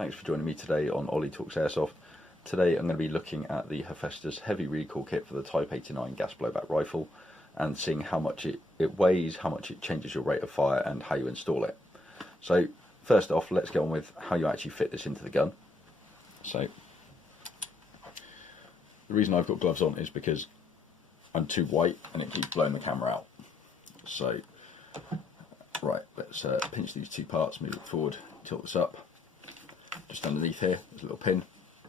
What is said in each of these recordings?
Thanks for joining me today on Ollie Talks Airsoft. Today I'm going to be looking at the Hephaestus Heavy recoil kit for the Type89 gas blowback rifle and seeing how much it weighs, how much it changes your rate of fire and how you install it. So first off, let's get on with how you actually fit this into the gun. So the reason I've got gloves on is because I'm too white and it keeps blowing the camera out. So right, let's pinch these two parts, move it forward, tilt this up. Just underneath here, there's a little pin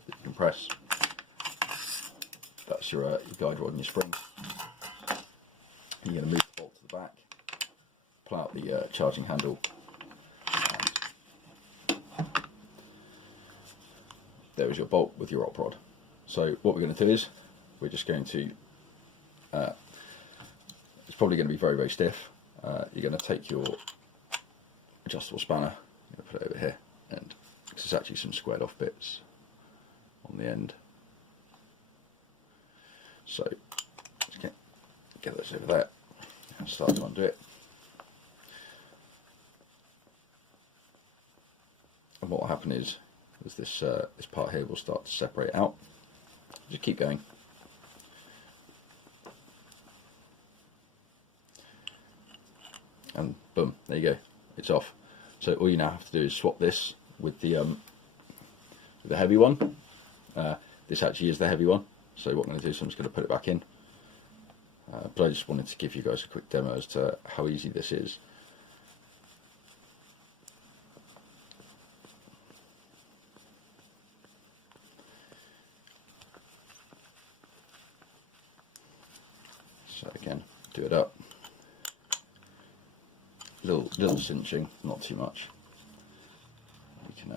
that you can press. That's your guide rod and your spring. And you're going to move the bolt to the back, pull out the charging handle. There is your bolt with your ROF rod. So what we're going to do is, we're just going to, it's probably going to be very, very stiff. You're going to take your adjustable spanner, you're going to put it over here, and there's actually some squared off bits on the end. So let's get those over there and start to undo it. And what will happen is this this part here will start to separate out. Just keep going. And boom, there you go, it's off. So all you now have to do is swap this with the heavy one. This actually is the heavy one, so what I'm going to do is I'm just going to put it back in. But I just wanted to give you guys a quick demo as to how easy this is. So again, do it up. Little cinching, not too much. You can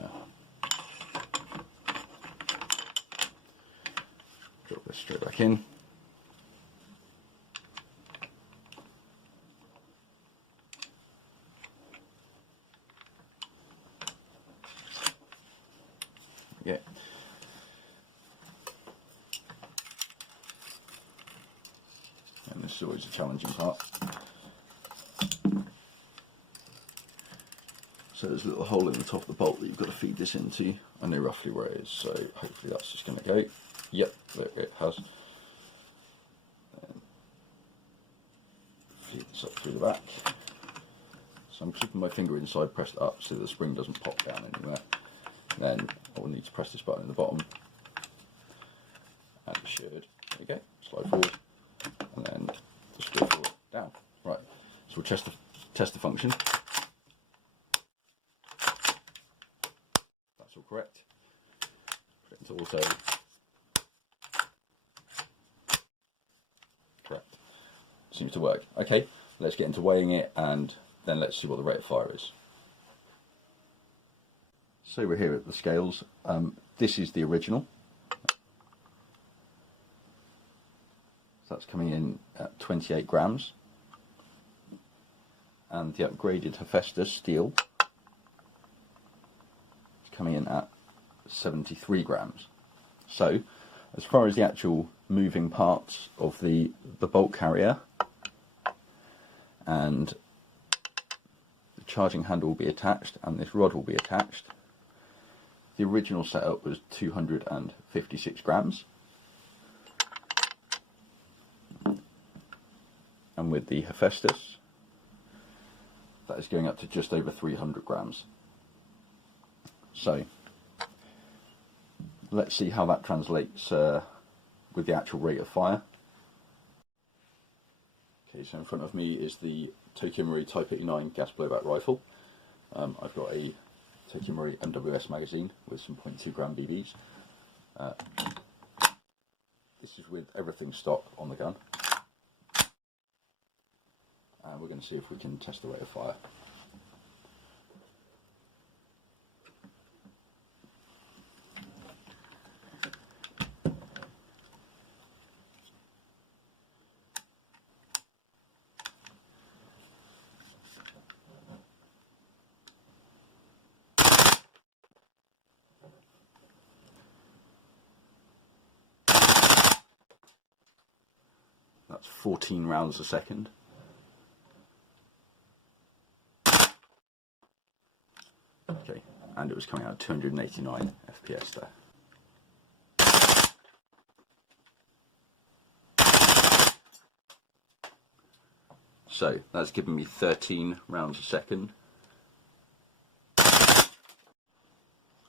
drop this straight back in. Yeah. And this is always a challenging part. So there's a little hole in the top of the bolt that you've got to feed this into. I know roughly where it is, so hopefully that's just going to go. Yep, there it has. And feed this up through the back. So I'm keeping my finger inside, pressed up so the spring doesn't pop down anywhere. Then I will need to press this button in the bottom. And it should, there we go, slide forward. And then just go forward, down. Right, so we'll test the function. All correct. Put it into auto. Correct. Seems to work. Okay, let's get into weighing it and then let's see what the rate of fire is. So we're here at the scales. This is the original. So that's coming in at 28 grams. And the upgraded Hephaestus steel coming in at 73 grams. So as far as the actual moving parts of the bolt carrier and the charging handle will be attached and this rod will be attached, the original setup was 256 grams, and with the Hephaestus that is going up to just over 300 grams. So let's see how that translates with the actual rate of fire. Okay, so in front of me is the TM Type89 gas blowback rifle. I've got a TM MWS magazine with some .2 gram BBs. This is with everything stock on the gun. And we're going to see if we can test the rate of fire. That's 14 rounds a second. Okay, and it was was coming out at 289 FPS there. So that's given me 13 rounds a second.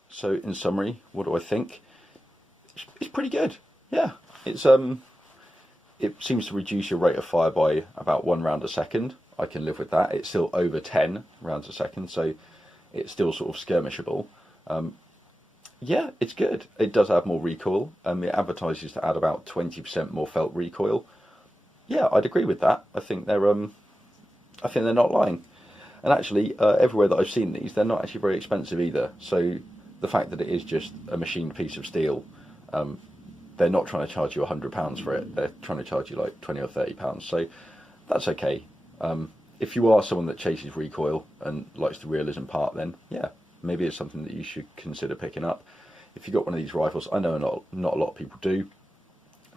So in summary, what do I think? It's pretty good. Yeah, it seems to reduce your rate of fire by about 1 round a second. I can live with that. It's still over 10 rounds a second, so it's still sort of skirmishable. Yeah, it's good. It does have more recoil. It advertises to add about 20% more felt recoil. Yeah, I'd agree with that. I think they're not lying. And actually, everywhere that I've seen these, they're not actually very expensive either. So the fact that it is just a machined piece of steel, they're not trying to charge you £100 for it. They're trying to charge you like £20 or £30. So that's okay. If you are someone that chases recoil and likes the realism part, then yeah, maybe it's something that you should consider picking up. If you've got one of these rifles, I know not a lot of people do,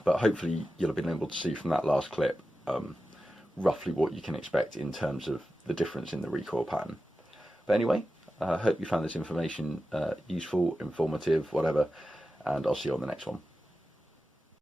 but hopefully you'll have been able to see from that last clip roughly what you can expect in terms of the difference in the recoil pattern. But anyway, I hope you found this information useful, informative, whatever, and I'll see you on the next one.